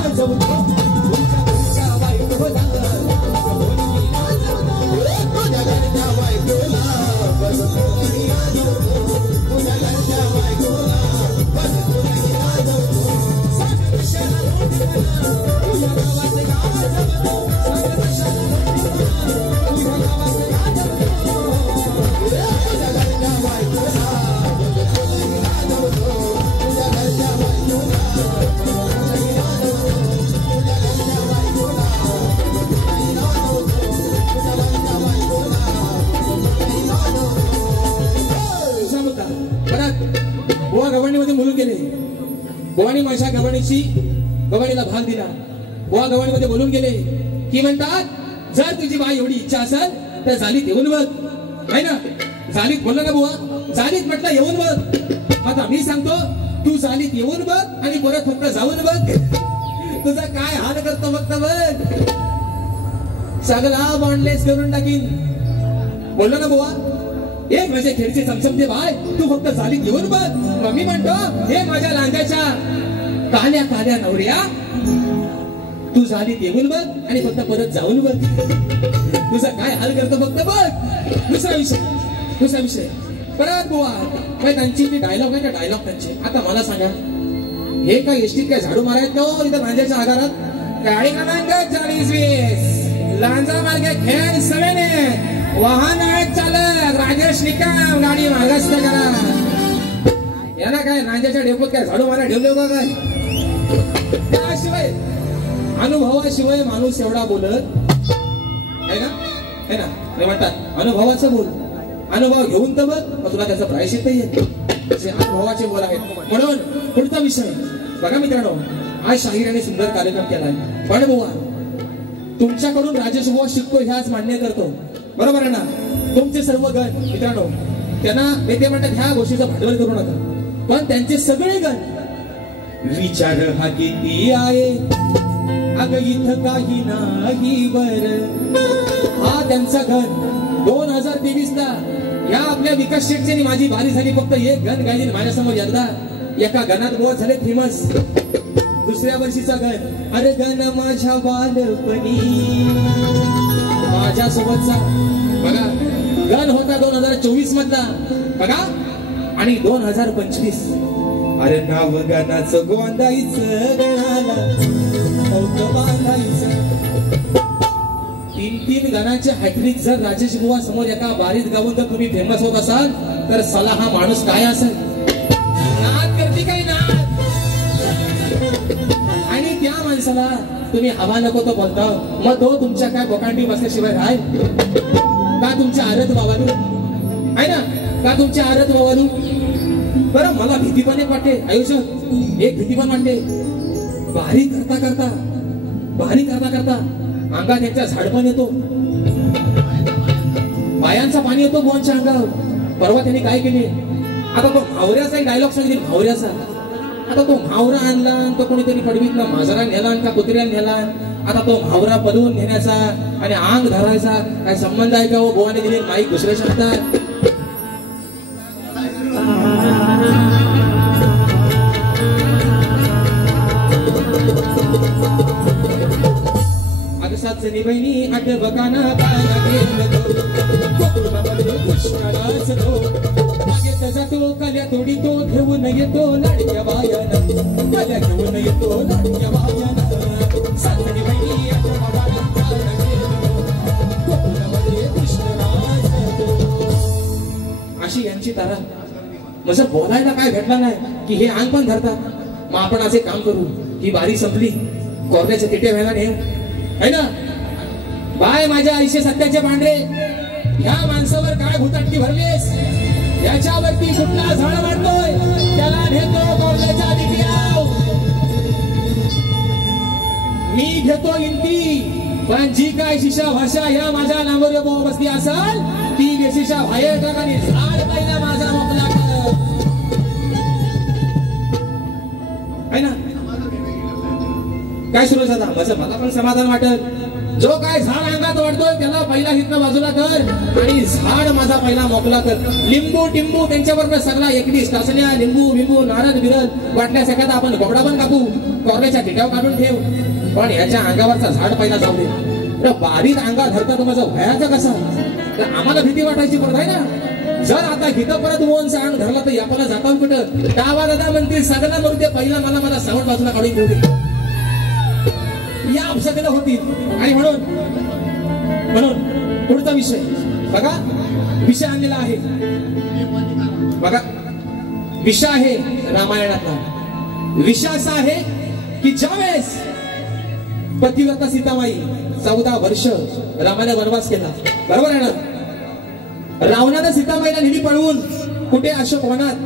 नाचवतो तुमच्या बायकोला ढोलकी नाचवतो तुझ्या घरच्या बायकोला बस तुला नाचवतो तुझ्या घरच्या बायकोला बस तुला नाचवतो साखरशाला मोठीपणा तुझ्या गावात गाजवतो साखरशाला मोठीपणा तुझ्या गावात गाजवतो तुझ्या घरच्या बायकोला बस तुला नाचवतो तुझ्या घरच्या बायकोला बुवा गव्हाणीमध्ये बोलून गेले. बुवानी माझ्या गव्हाणीला भाग दिला. बुवा गव्हाणीमध्ये बोलून गेले की म्हणतात जर तुझी बाई एवढी इच्छा असेल तर जालीत येऊन बघ. आहे ना, जालीत बोललो ना बुवा, जालीत म्हटलं येऊन बघ. आता मी सांगतो तू जालीत येऊन बघ आणि परत फक्त जाऊन बघ. तुझा काय हाल करतो फक्त बघ, सगळा बॉन्डलेस करून टाकीन. बोललो ना बुवा, एक माझे खेळचे चमचमते बाय तू फक्त जालीत येऊन बघ. मम्मी म्हणतो हे माझ्या लांजाच्या काल्या काल्या नवऱ्या तू जालीत येऊन बघ आणि फक्त परत जाऊन बघ. तुझा काय हाल करतो फक्त बघ. दुसरा विषय परत बुवा त्यांची ती डायलॉग आहे का, डायलॉग त्यांचे. आता मला सांगा हे काय एसटीत काय झाडू मारायत का हो इथं लांजाच्या आगारात. गाडी क्रमांक 4020 लांजा मार्गे खेळ सगळ्याने वाहन चालक राजेश निकम गाडी मागास करा. याला काय नांद्याच्या डेपोत काय झाडू मारा ठेवले का काय. त्याशिवाय अनुभवाशिवाय माणूस एवढा बोलत आहे ना, है ना. ते म्हणतात अनुभवाचं बोल, अनुभव घेऊन तर बघ मग तुला त्याचं प्रायश्चित्त येईल. अनुभवाचे बोल आहेत. म्हणून पुढचा विषय बघा मित्रांनो, आज शाहीराने सुंदर कार्यक्रम केलाय. पण बुवा तुमच्याकडून राजेश बुवा शिकतो ह्याच मान्य करतो, बरोबर आहे ना. तुमचे सर्व गण मित्रांनो त्यांना ते म्हणतात ह्या गोष्टीचं भांडवल करू नका, पण त्यांचे सगळे गण विचार हा किती आहे अग इथं काही नाही बर. हा त्यांचा गण 2023 ला या आपल्या विकास शेटची माझी बारी झाली. फक्त एक गण गायली माझ्यासमोर यंदा एका गणात बोल झाले फेमस. दुसऱ्या वर्षीचा गण अरे गण माझ्या बालपणी माझ्या सोबतचा बघा गण होता 2024 मधला बघा. आणि 2025 अरे नाव गणाचं गोंदाईचं गणाला बांधायचं. 3 गणाचे हॅट्रिक जर राजेश बुवा समोर एका बारीत गावून जर तुम्ही फेमस होत असाल तर चला हा माणूस काय असेल. नाद करते काही नाद. आणि त्या माणसाला तुम्ही हवा नको तो बोलता मग तो तुमच्या काय बोकांडी बसल्याशिवाय राय का. तुमच्या आरत वावालू आहे ना, का तुमच्या आरत वावालू. बरं मला भीती पण एक वाटते आयुष्यात, एक भीती पण वाटते. भारी करता करता अंगात त्यांच्या झाडपण येतो, पायांचा पाणी येतो बुवांच्या अंगावर. परवा त्यांनी काय केले, आता तो भावऱ्याचा एक डायलॉग सांगितले भावऱ्याचा. आता तो भावरा आणला तो कोणीतरी पडवीत ना माजरा नेला का कुत्र्या नेला. आता तो भावरा पलवून नेण्याचा आणि आंग धरायचा काय संबंध आहे का हो. बुवाने दिले माईक दुसऱ्या शब्दात. अगसाच बहिणी आठ बकाना पाना जातो कल्या तोडी तो घेऊन येतो लाडक्या बायाना. कल्या घेऊन येतो लाडक्या बायाना. सासरी बहिणी आठ बकाना पाना गोकुळामध्ये कृष्णराज अशी यांची तारा. म्हणजे बोलायला काय भेटला नाही की हे अंग पण धरतात. मग आपण असे काम करू ही बारी संपली कोरण्याच्या तिटे व्हायला नाही है ना. बाय माझ्या आयुष्य सत्याचे पांढरे ह्या माणसावर काय भूताटकी भरलीस. याच्यावरती कुठला झाड मांडतोय त्याला नेतो कोरण्याच्या दिव्याव. मी घेतो इंती पण जी काय शिशा भाषा ह्या माझ्या नावावर बसली असाल ती विशिषा बाहेर टाकाने झाड पहिला माझा मोकला है ना. काय सुरू झाला माझं मला पण समाधान वाटत जो काय झाड अंगात वाढतोय त्याला पहिला हितनं बाजूला कर आणि झाड माझा पहिला मोकला कर. लिंबू टिंबू त्यांच्याबरोबर सगळा एकवीस टाचण्या लिंबू बिंबू नारळ बिरल वाटल्यास एखादा आपण बोकडा पण कापू कॉर्ल्याच्या ठिकाव काढून ठेव पण याच्या अंगावरचा झाड पहिला जाऊ दे. बारीक अंगा धरता तर माझं भयाचं कसा तर आम्हाला भीती वाटायची पडत आहे ना. जर आता हिथं परत मोहनचा अंग धरला तर याला जाता कुठं डावा दादा म्हणतील सगळ्यांना मरू दे पहिला मला सावड बाजूला काढून घेऊ दे या अपसाकडे होतील. आणि म्हणून पुढचा विषय बघा विषय आणलेला आहे बघा विषय आहे रामायणातला. विषय असा आहे की ज्यावेळेस पतिव्रता सीतामाई 14 वर्ष रामाने वनवास केला बरोबर आहे ना. रावणानं सीतामाईला नेली पळवून कुठे अशोक वनात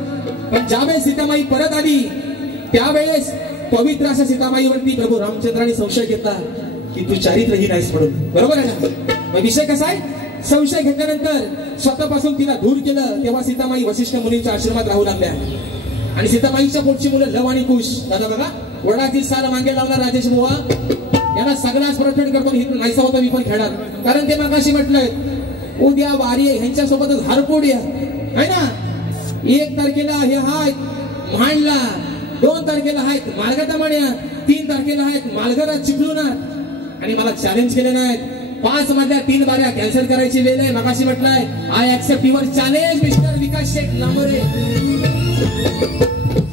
पण ज्यावेळेस सीतामाई परत आली त्यावेळेस पवित्र अशा सीतामाईवरती प्रभू रामचंद्राने संशय घेतला की तू चारित्रहीन आहेस म्हणून बरोबर आहे ना. विषय कसा आहे संशय घेतल्यानंतर स्वतःपासून तिला दूर केलं तेव्हा सीतामाई वशिष्ठ मुनींच्या आश्रमात राहू लागल्या आणि सीतामाईच्या पोटची मुलं लव आणि कुश दादा बघा वडाची साल मागे लावला राजेश बुवा यांना सगळ्याच परतफेड करतो नाहीसा होता मी पण खेळणार कारण ते मगाशी म्हटलंय उद्या वारी ह्यांच्या सोबतच हारपोड आहे ना. 1 तारखेला हे हाय भांडला 2 तारखेला आहेत मार्गाता माण्या 3 तारखेला आहेत मालघरात चिपळूणात आणि मला चॅलेंज केले नाहीत 5 मधल्या 3 बाऱ्या कॅन्सल करायची वेळ आहे. मगाशी म्हटलंय I accept your challenge mister Vikas Sheth Lambare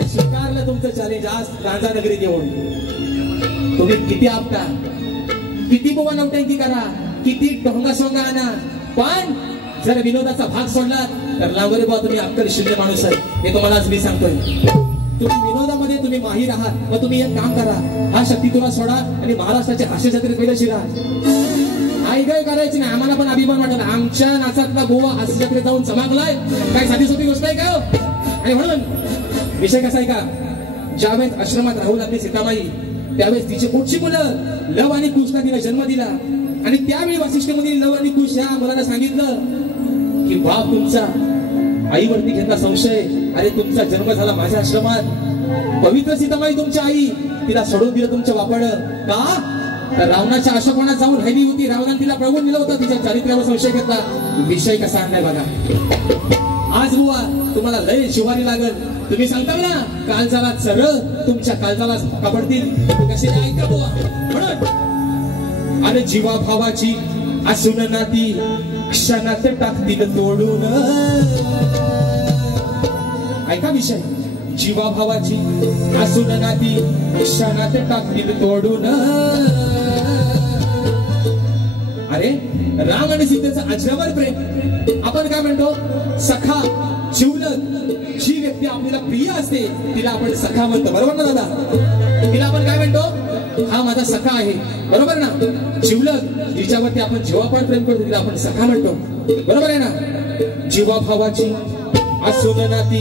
स्वीकारलं तुमचं चॅलेंज आज रांजानगरीत येऊन. तुम्ही किती आपटा किती बुवा नवटंकी करा किती टोंगा सोंगा आणा पण जर विनोदाचा भाग सोडला तर लांबरे बुवा तुम्ही अक्कल शून्य माणूस आहे हे तुम्हाला आज मी सांगतोय. तुम्ही विनोदामध्ये तुम्ही माहीर आहात मग तुम्ही एक काम करा हा शक्ती तुला सोडा आणि महाराष्ट्राच्या हास्य जत्रेत पहिलं शिरा आईगाय करायची नाही. आम्हाला पण अभिमान वाटत आमच्या नाचातला गोवा हास्य जत्रेत जाऊन चमकलाय काय साधी सोपी गोष्ट आहे का. आणि म्हणून विषय कसा आहे का ज्यावेळेस आश्रमात राहू लागली सीतामाई त्यावेळेस तिची पोटची मुलं लव आणि कुशला तिला जन्म दिला आणि त्यावेळी वशिष्ठ मुनी लव आणि कुश या मुलांना सांगितलं की बाप तुमचा आईवरती घेतला संशय अरे तुमचा जन्म झाला माझ्या आश्रमात पवित्र सीतामाई तुमची आई तिला सोडून दिलं तुमच्या वापड का तर रावणाच्या अशोकवनात जाऊन राहिली होती रावणाने तिला पळवून दिलं होतं तिच्या चारित्र्यावर संशय घेतला. विषय कसा आणलाय बघा आज बुवा तुम्हाला लय शिवारी लागल तुम्ही सांगता ना काळजाला सरळ तुमच्या काळजाला कापडतील कशी ऐका बुवा म्हणून अरे जीवा भावाची असून नाती क्षणात टाकतील तोडून. ऐका विषय जीवा भावाची असून नाती क्षणात टाकतील तोडून. अरे राम आणि सीतेचं अजरामर प्रेम आपण काय म्हणतो सखा जिवलग जी व्यक्ती आपल्याला प्रिय असते तिला आपण सखा म्हणतो बरोबर ना दादा. तिला आपण काय म्हणतो हा माझा सखा आहे बरोबर ना. जिवलग जिच्यावरती आपण जीवापाड प्रेम करतो तिला आपण सखा म्हणतो बरोबर आहे ना. जीवा भावाची असून नाती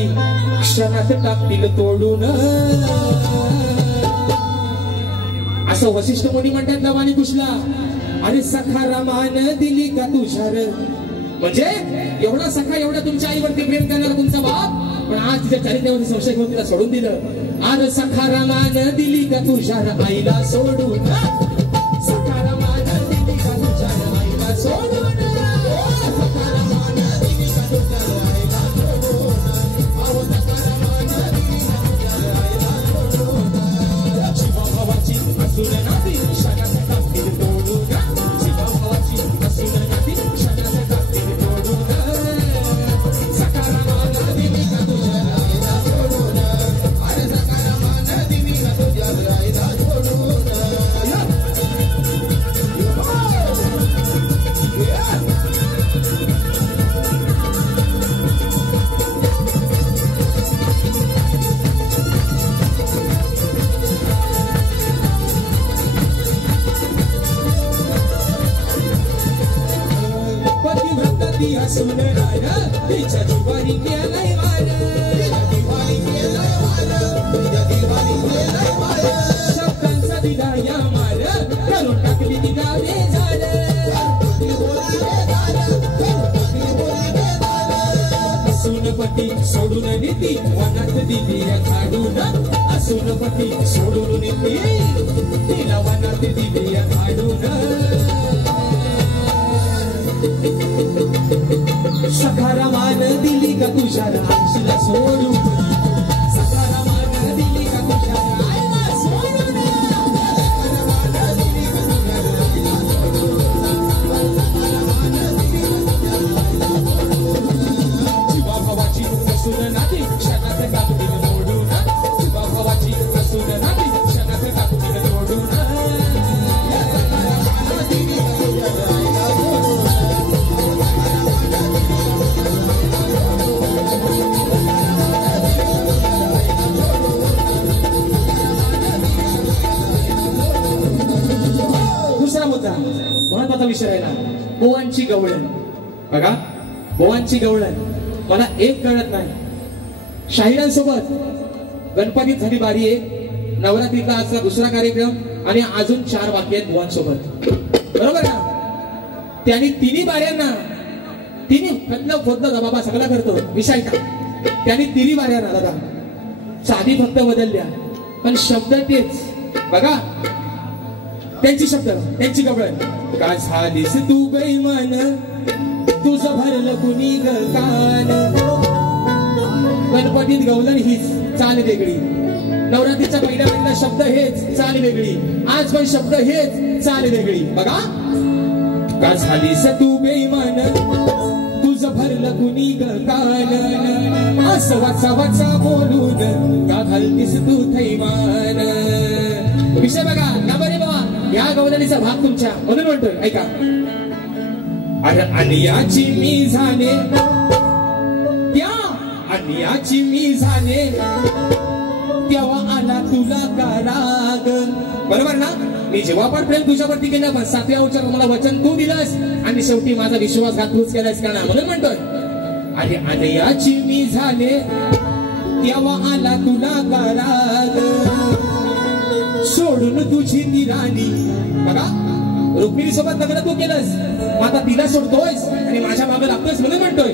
क्षणात टाकतील तोडून असं वशिष्ठ मुनी म्हणतात लव आणि कुशला. आणि सखा रामान दिली का तुझ्यावर म्हणजे एवढा सखा एवढा तुमच्या आईवरती प्रेम करणारा तुमचा बाप पण आज तिच्या चारित्र्यावरती संशय घेऊन तिला सोडून दिलं. आज सखा रामान दिली का तुझ्यावर आईला सोडून सखा रामान दिली का तुझ्यावर आईला सोडून सोडून नीती वनात दिली झाडून सोनपती सोडून येते तिला वनात दिली काढून सखारामान दिली का तुझ्या आईला सोडून सखारामान दिली का तुझ्या आईला सोडून जीवा भावाची असून नाती क्षणात कापतील मोडून जीवा भावाची असून नाती क्षणात कापतील मोडून दुसरा मुद्दा महत्वाचा विषय आहे ना बोवांची गवळण. बघा बोवांची गवळण मला एक कळत नाही. शाहिरांसोबत गणपतीत झाली बारी एक नवरात्रीचा आजचा दुसरा कार्यक्रम आणि अजून 4 बाकी आहेत बोवांसोबत बरोबर ना. त्यांनी तिन्ही बाऱ्यांना तिन्ही फतलं फोतलं जबाबा सगळा करतो विषय का त्यांनी तिन्ही बाऱ्यांना दादा चाली फक्त बदलल्या पण शब्द तेच. बघा त्यांची शब्द त्यांची गवळण का झालीस तू बेईमान तुझं भरलं कुणी कान. गणपतीत गवळण हीच चाल वेगळी नवरात्रीच्या पहिल्या शब्द हेच चाल वेगळी आज पण शब्द हेच चाल वेगळी. बघा का झालीस तू बेईमान तुझं भरलं कुणी कान असं वाचा वाचा बोलून का घालतीस तू थैमान. विषय बघा ना बरे बाबा या गवळणीचा भाग तुमच्या म्हणून म्हणतोय ऐका. अरे अन्याची मी झाले त्या अन्याची मी झाले तेव्हा आला तुला का राग. बरोबर ना. मी जेव्हा पण प्रेम तुझ्यावरती केलं पण 7व्या उच्चार मला वचन तू दिलंस आणि शेवटी माझा विश्वासघात तूच केलास का ना म्हणून म्हणतोय. अरे अन्याची मी झाले तेव्हा आला तुला का राग सोडून तुझी ती राणी. बघा रुक्मिणी सोबत लग्न तू केलंस आता तिला सोडतोयस आणि माझ्या मागे लागतोयस म्हणून म्हणतोय.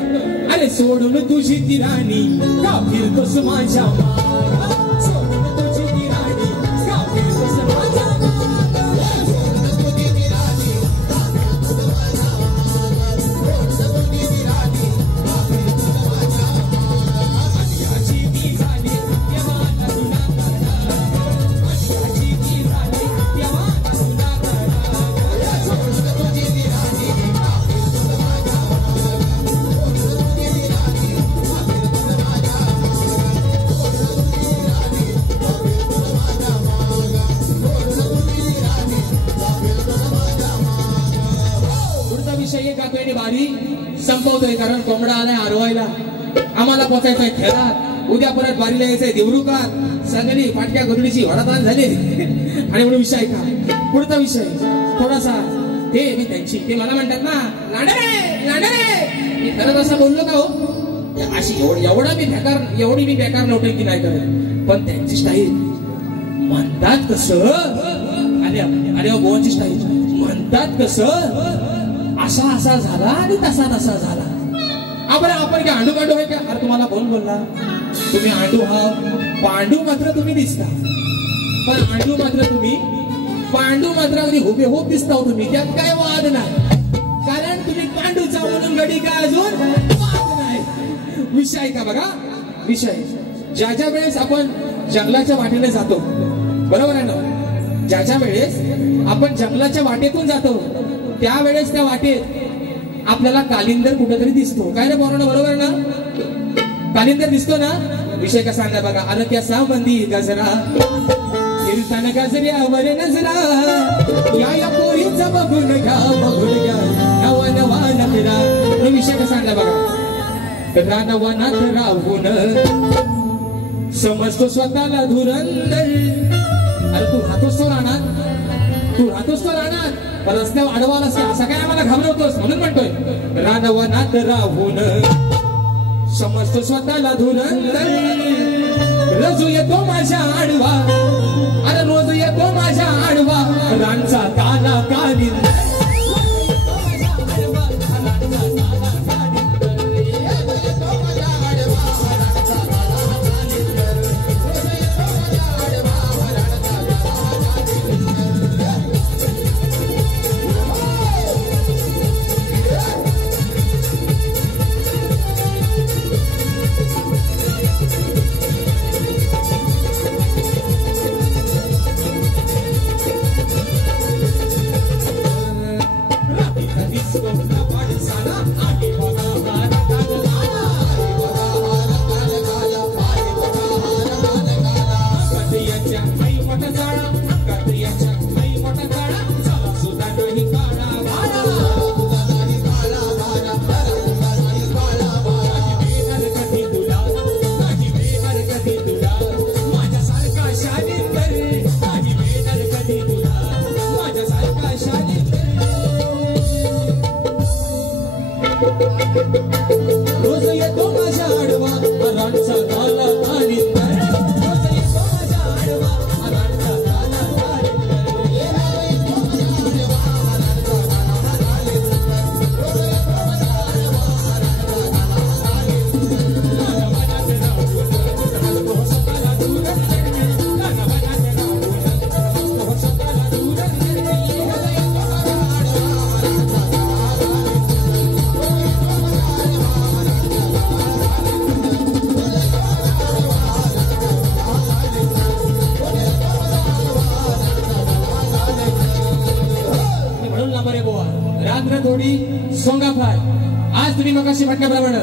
अरे सोडून तुझी ती राणी का फिरतोस माझ्या मागं? सोडून तुझी ती राणी का फिरतोस माझ्या मागं? सोडून तुझी ती राणी का फिरतोस माझ्या मागं? सोडून तुझी ती राणी का फिरतोस माझ्या मागं? अन्याची मी झाली तेव्हा आला तुला का राग. अन्याची मी झाली तेव्हा आला तुला का राग. सोडून तुझी ती राणी का फिरतोस माझ्या मागं? सोडून तुझी ती राणी का फिरतोस माझ्या पुढचा विषय एक गातोय बारी संपवतोय कारण कोंबडा आलाय आरवायला आम्हाला पोचायचंय खेळात उद्या परत बारीला यायचंय देवरुकात सगळी फाटक्या गोदडीची वडाताण झाली आणि म्हणून विषय का पुढचा विषय थोडासा ते मी त्यांची ते मला म्हणतात ना लांडरे मी खरंच असं बोललो का हो अशी एवढी मी बेकार नोटंकी नाही करत पण त्यांची स्टाईल म्हणतात कसं अरे बोवांची स्टाईल म्हणतात कसं असा असा झाला आणि तसा तसा झाला. आपण काय आंडू कांडू आहे का. अरे तुम्हाला कोण बोलला तुम्ही आंडू आहात पांडू मात्र तुम्ही दिसता पण आंडू मात्र तुम्ही पांडू मात्र अगदी हुबेहूब दिसता हो तुम्ही त्यात काय वाद नाही कारण तुम्ही पांडूचा म्हणून गडी काय अजून वाद नाही. विषय का बघा विषय ज्या वेळेस आपण जंगलाच्या वाटेने जातो बरोबर आहे ना ज्या वेळेस आपण जंगलाच्या वाटेतून जातो त्यावेळेस त्या वाटेत आपल्याला कालिंदर कुठेतरी दिसतो काय रे पोरांनो बरोबर ना कालिंदर दिसतो ना. विषय कसा आणला बघा अरे त्या सावंदी गजरा कीर्तन गजऱ्यावर नजरा या पोरीचा बघून घ्या नवा नवा नजरा. विषय कसा आणला बघा रानवनात राहून समजतो स्वतःला धुरंदर. अरे तू राहतोस तो राहणार रस्त्यावर अडवाल असते असा काय आम्हाला घाबरवतोस म्हणून म्हणतोय रानवनात राहून समजतो स्वतःला धुरंदर. रोज येतो माझ्या आडवा अरे रोज येतो माझ्या आडवा रानचा काला कालिंदर. रोज येतो माझ्या आडवा रानचा काला तालींदर रोज येतो माझ्या आडवा रानचा काला तालींदर म्हणून लांबरे बोवा रात्र थोडी सोंगा फाय आज तुम्ही मगाशी म्हटल्याप्रमाणे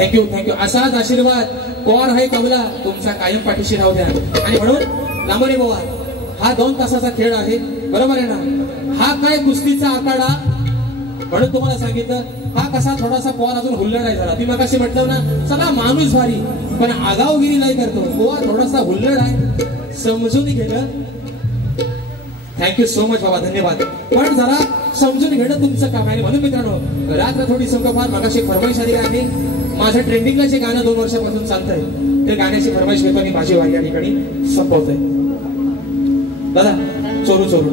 थँक्यू असाच आशीर्वाद कोर आहे कमला तुमचा कायम पाठीशी राहू द्या आणि म्हणून लांबरे बोवा हा 2 तासाचा खेळ आहे बरोबर आहे ना हा काय कुस्तीचा आखाडा म्हणून तुम्हाला सांगितलं हा कसा थोडासा पॉल अजून हुल्लड आहे जरा तुम्ही मगाशी म्हटलं ना चला माणूस भारी पण आगावगिरी नाही करतो गोवा थोडासा हुल्लड आहे समजून घेणं थँक्यू सो मच बाबा धन्यवाद पण जरा समजून घेणं तुमचं काम आहे म्हणून मित्रांनो रात्र थोडी संकल्पात मगाशी फरमाईश आली आहे माझं ट्रेंडिंगला जे गाणं 2 वर्षापासून चालतंय ते गाण्याची फरमाईश घेतो आणि माझी वारी या ठिकाणी संपवतोय दादा चोरू चोरू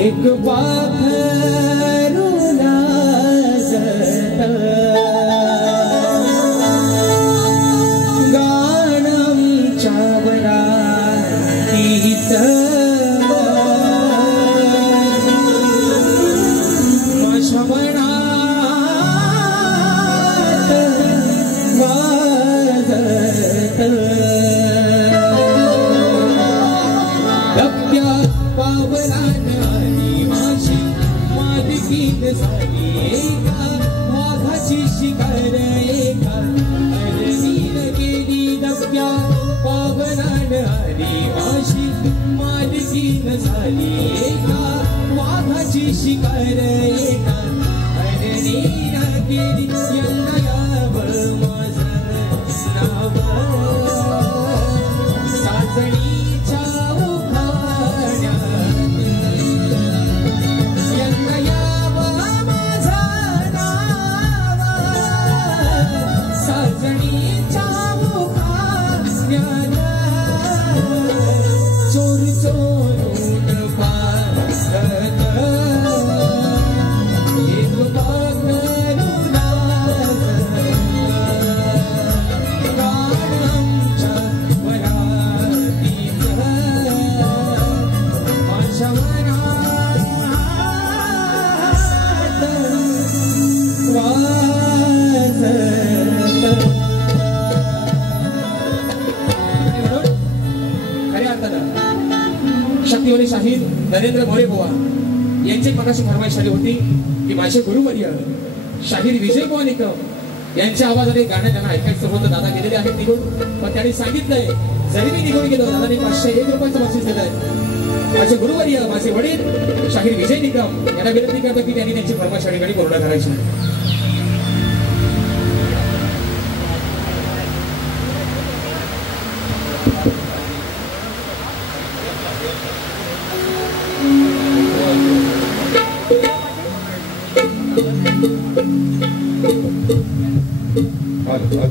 एक पाखरुला गाणं चावरातीत माझ्या मनात वाजत धक्क्या पावलानं मालकीन झाली एका वाघाची शिकार एका अरवीन गेली धक्क्या पावलान आली माझी मालकीन झाली एका वाघाची शिकार एका अरवीन गेली यंदा यावं माझं नाव साजणीच्या चोर चोरून पाहत एक पाखरुला गाण्याच्या वरातीत माझ्या मनात वाजत शक्तिवली शाहीर नरेंद्र मोरे बुवा यांची मगाशी फरमाईश आली होती की माझे गुरुवर्य शाहीर विजय बुवा निकम यांच्या आवाजाने गाणं त्यांना ऐकायचं होतं दादा गेलेले आहेत निघून पण त्यांनी सांगितलंय जरी मी निघून गेलो दादाने 501 रुपयाचं बक्षीस दिलंय माझे गुरुवर्य माझे वडील शाहीर विजय निकम यांना विनंती करतो की त्यांनी त्यांची फरमाईश या ठिकाणी पूर्ण करायची Hadi.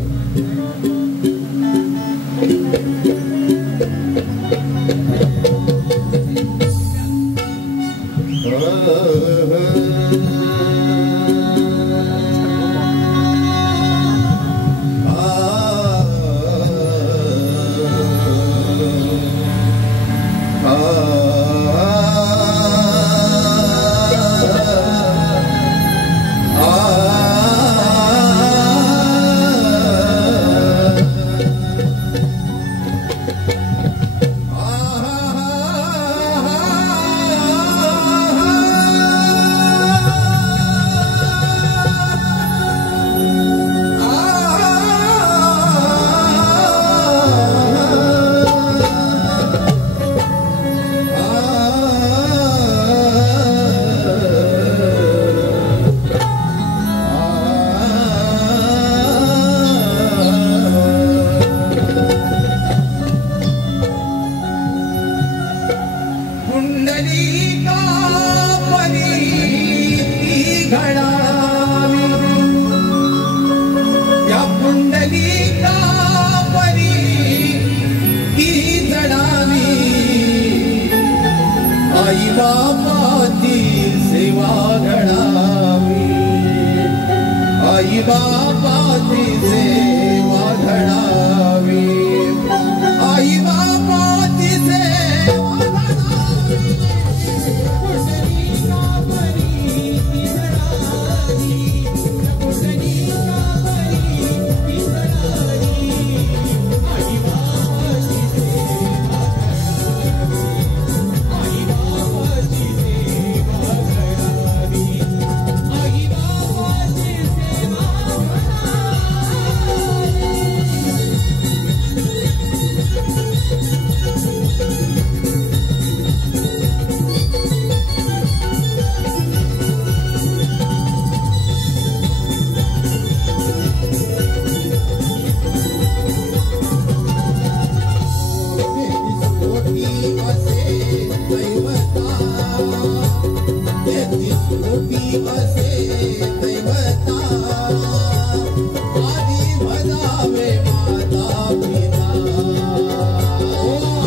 भजावे माता पिता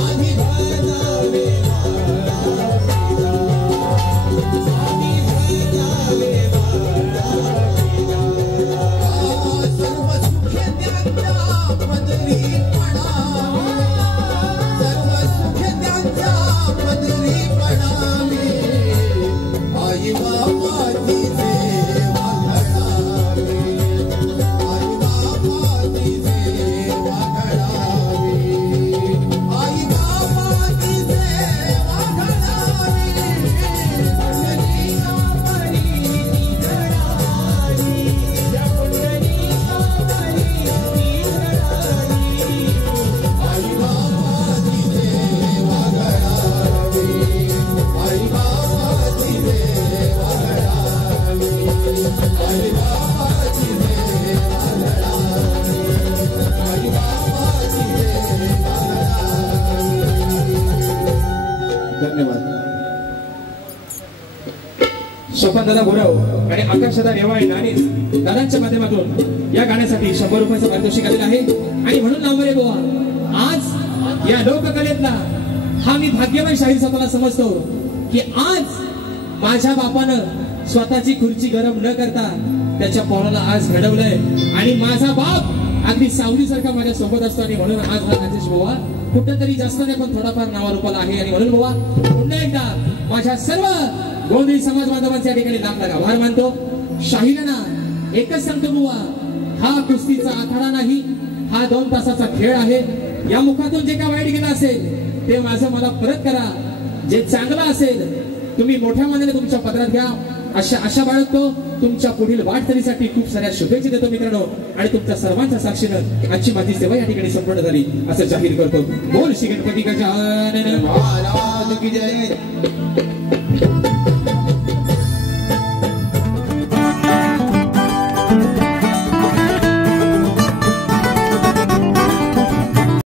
आधी भजावे माता पिता आधी भजावे माता पिता सर्व सुखे त्यांच्या पदरी पडावे सर्व सुखे त्यांच्या पदरी पडावे आई बाबा तिचे वाघडावे आई बाबा तिचे वाघडावे आई बाबा तिचे वाघडावे पुंडलिकावरी निघडावी या पुंडलिकावरी निघडावी आई बाबा तिचे वाघडावे आई बाबा तिचे वाघडावे आई बाबा तिचे वाघडावे आई बाबा तिचे वाघडावे. धन्यवाद. स्वपन दादा गुरव आणि आकाश दादा रेवाळे आणि दादांच्या माध्यमातून या गाण्यासाठी 100 रुपयाचं पारितोषिक आलेलं आहे. आणि म्हणून नामरे बुवा आज या लोककलेतला हा मी भाग्यवान शाहीर स्वतःला समजतो की आज माझ्या बापानं स्वतःची खुर्ची गरम न करता त्याच्या पोराला आज घडवलंय आणि माझा बाप अगदी सावलीसारखा माझ्या सोबत असतो. आणि म्हणून आज हा राजेश बुवा कुठेतरी जास्त नाही पण थोडाफार नावारूपाला आहे. आणि म्हणून बुवा पुन्हा एकदा माझ्या सर्व गोंधळी समाज बांधवांच्या या ठिकाणी लाख लाख आभार मानतो. शाहिरांना एकच सांगतो बुवा, हा कुस्तीचा आखाडा नाही, हा 2 तासाचा खेळ आहे. या मुखातून जे काय वाईट गेलं असेल ते माझं मला परत करा. जे चांगलं असेल तुम्ही मोठ्या मानाने तुमच्या पदरात घ्या. आशा बाळगतो. तुमच्या पुढील वाटचालीसाठी खूप साऱ्या शुभेच्छा देतो मित्रांनो. आणि तुमच्या सर्वांच्या साक्षीनं आजची माझी सेवा या ठिकाणी संपन्न झाली असं जाहीर करतो. बोल श्री गणपती गजानन महाराज की जय.